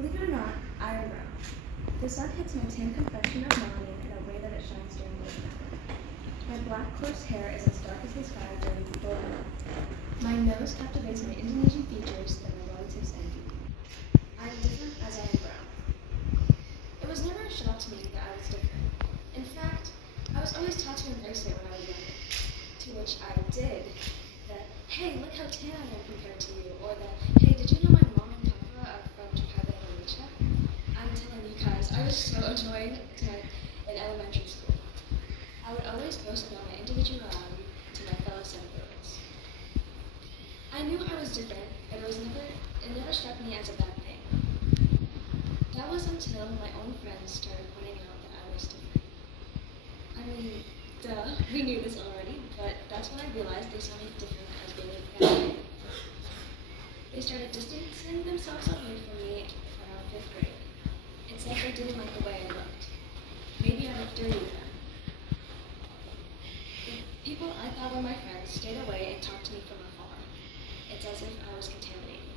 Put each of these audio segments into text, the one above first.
Believe it or not, I am brown. The sun hits my tan complexion of melanin in a way that it shines during midnight. My black coarse hair is as dark as the sky during full moon. My nose captivates my Indonesian features that my relatives envy. I am different as I am brown. It was never a shock to me that I was different. In fact, I was always taught to embrace it when I was younger. To which I did. That, hey, look how tan I am compared to you. Or that, hey, did you know my mom and papa are from Jakarta, Indonesia? I'm telling you guys, I was so annoying in elementary school. I would always boast about my individuality to my fellow 7-year-olds. I knew I was different, but it never struck me as a bad thing. That was until my own friends started pointing out that I was different. I mean, duh, we knew this already, but that's when I realized they saw me different as being a bad. They started distancing themselves away from me around 5th grade. It's like they didn't like the way I looked. Maybe I looked dirty to them. The people I thought were my friends stayed away and talked to me from afar. It's as if I was contaminated.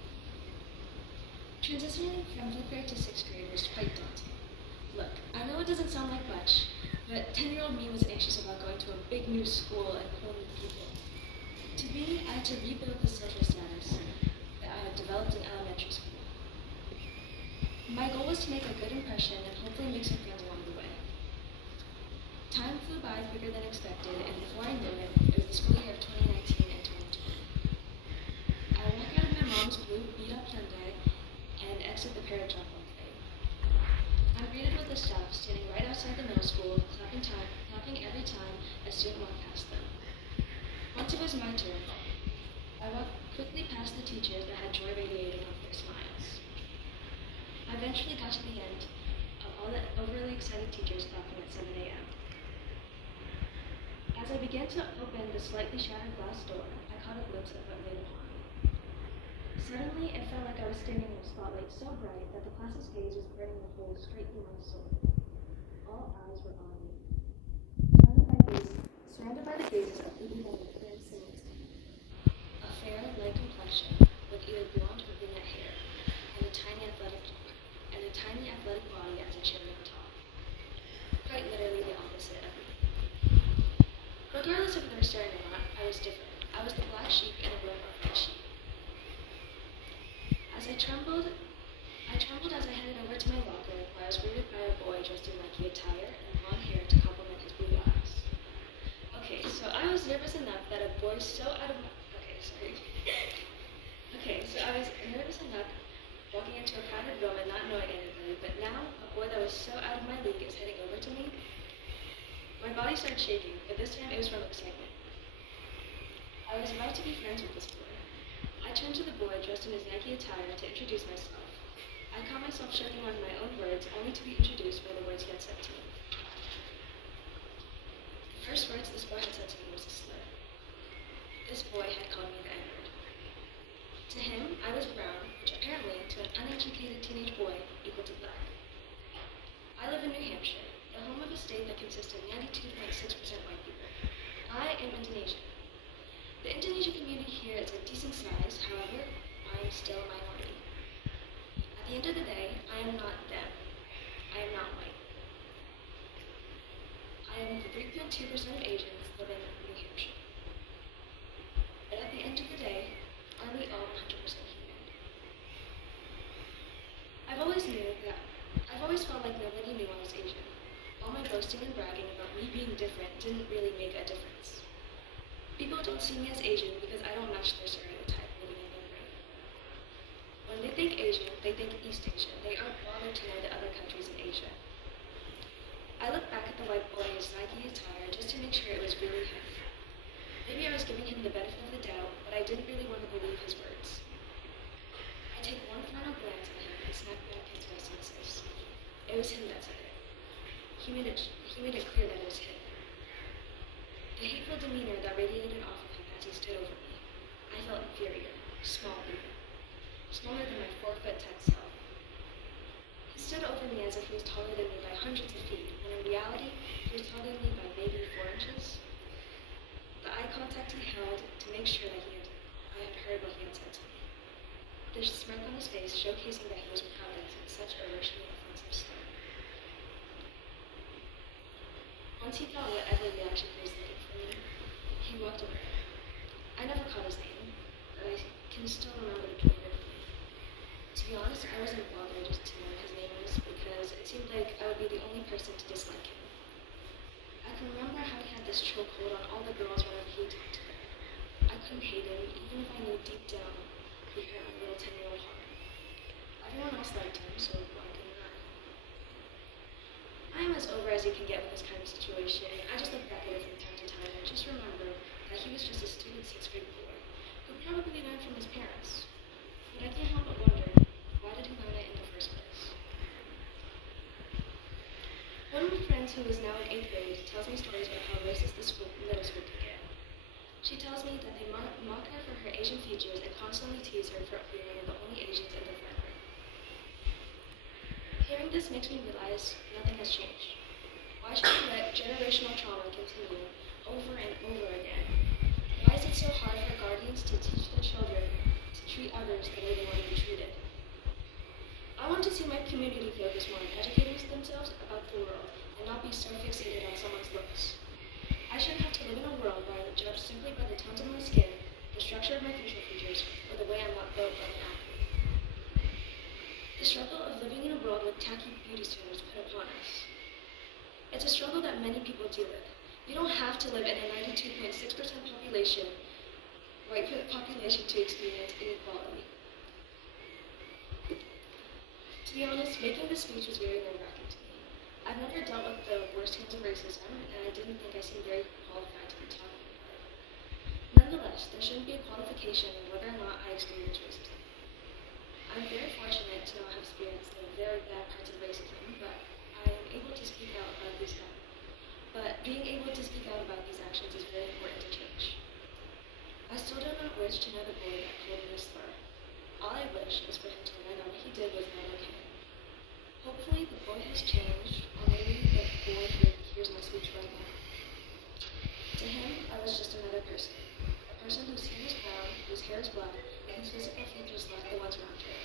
Transitioning from 5th grade to 6th grade was quite daunting. Look, I know it doesn't sound like much, but 10-year-old me was anxious about going to a big new school and whole new people. To me, I had to rebuild the social status that I had developed in elementary school. My goal was to make a good impression and hopefully make some friends along the way. Time flew by quicker than expected, and before I knew it, it was the school year of 2019 and 2020. I walk out of my mom's blue beat-up Hyundai and exit the parent drop-off thing. I'm greeted with the staff standing right outside the middle school, clapping every time a student walked past them. Once it was my turn, I walked quickly past the teachers that had joy radiating off their smiles. I eventually got to the end of all the overly excited teachers clapping at 7 a.m. As I began to open the slightly shattered glass door, I caught a glimpse of what lay behind me. Suddenly, it felt like I was standing in a spotlight so bright that the class's gaze was burning a hole straight through my soul. All eyes were on me, surrounded by the gazes of people who were clear and similar to me. A fair, light complexion, with either blonde or brunette hair, and a tiny athletic body as a cherry on top. Quite literally the opposite of me. Regardless if they were staring or not, I was different. I was the black sheep in a room of red sheep. I trembled as I headed over to my locker, where I was greeted by a boy dressed in Nike attire and long hair to complement his blue eyes. Okay, so I was nervous enough that a boy so out of my... I was nervous enough walking into a crowded room and not knowing anybody, but now a boy that was so out of my league is heading over to me. My body started shaking, but this time it was from excitement. I was about to be friends with this boy. I turned to the boy dressed in his Nike attire to introduce myself. I caught myself choking on my own words, only to be introduced by the words he had said to me. The first words this boy had said to me was a slur. This boy had called me the N-word. To him, I was brown, which apparently, to an uneducated teenage boy, equaled to black. I live in New Hampshire, the home of a state that consists of 92.6% white people. I am Indonesian. The Indonesian community here is a decent size, however, I am still a minority. At the end of the day, I am not them. I am not white. I am 3.2% of Asians living in New Hampshire. But at the end of the day, are we all 100% human? I've always felt like nobody knew I was Asian. All my boasting and bragging about me being different didn't really make a difference. People don't see me as Asian because I don't match their stereotype living in their brain. When they think Asian, they think East Asian. They aren't bothered to know the other countries in Asia. I look back at the white boy in his Nike attire just to make sure it was really him. Maybe I was giving him the benefit of the doubt, but I didn't really want to believe his words. I take one final glance at him and snap back his voice and says, it was him that said it. He made it clear that it was him. The hateful demeanor that radiated off of him as he stood over me. I felt inferior, small even. Smaller than my 4-foot tech self. He stood over me as if he was taller than me by hundreds of feet, when in reality, he was taller than me by maybe 4 inches. The eye contact he held to make sure that I had heard what he had said to me. the smirk on his face showcasing that he was proud of such a racially offensive slur. Once he got whatever reaction he was looking for me, he walked away. I never caught his name, but I can still remember the tone vividly. To be honest, I wasn't bothered to know what his name was because it seemed like I would be the only person to dislike him. I can remember how he had this chokehold on all the girls whenever he talked to them. I couldn't hate him, even if I knew deep down he hurt my little 10-year-old heart. Everyone else liked him, so why couldn't I? I am as over as you can get with this kind of situation. I just look back at it from time to time and just remember that he was just a stupid 6th-grade boy who probably learned from his parents. But I can't help but wonder, why did he learn it in the first place? One of my friends who is now in 8th grade tells me stories about how racist the middle school can get. She tells me that they mock her for her Asian features and constantly tease her for being one of the only Asians in their friend group. Hearing this makes me realize nothing has changed. Why should we let generational trauma continue over and over again? Why is it so hard for guardians to teach their children to treat others the way they want to be treated? I want to see my community focus more on educating themselves about the world and not be so fixated on someone's looks. I shouldn't have to live in a world where I'm judged simply by the tones of my skin, the structure of my facial features, or the way I'm not built like an athlete. The struggle of living in a world with tacky beauty standards put upon us. It's a struggle that many people deal with. You don't have to live in a 92.6% population to experience inequality. To be honest, making this speech was very nerve-wracking to me. I've never dealt with the worst kinds of racism, and I didn't think I seemed very qualified to be talking about it. Nonetheless, there shouldn't be a qualification in whether or not I experience racism. I'm very fortunate to not have experienced the very bad parts of racism, but I am able to speak out about these being able to speak out about these actions is very important to change. I still do not wish to know the boy that called me a slur. All I wish is for him to learn that what he did was not okay. Hopefully the boy has changed, or maybe the boy who hears my speech right now. To him, I was just another person. A person whose skin is brown, whose hair is black, and whose physical features lack the ones around her.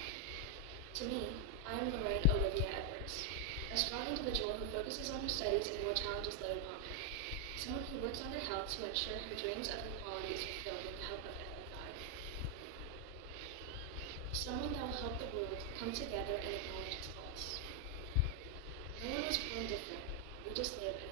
To me, I am Laraine Olivia Edwards, a strong individual who focuses on her studies and more challenges laid upon her. Someone who works on her health to ensure her dreams of equality is fulfilled with the help of Untie. Someone that will help the world come together and acknowledge its faults. No one was born different. We just live in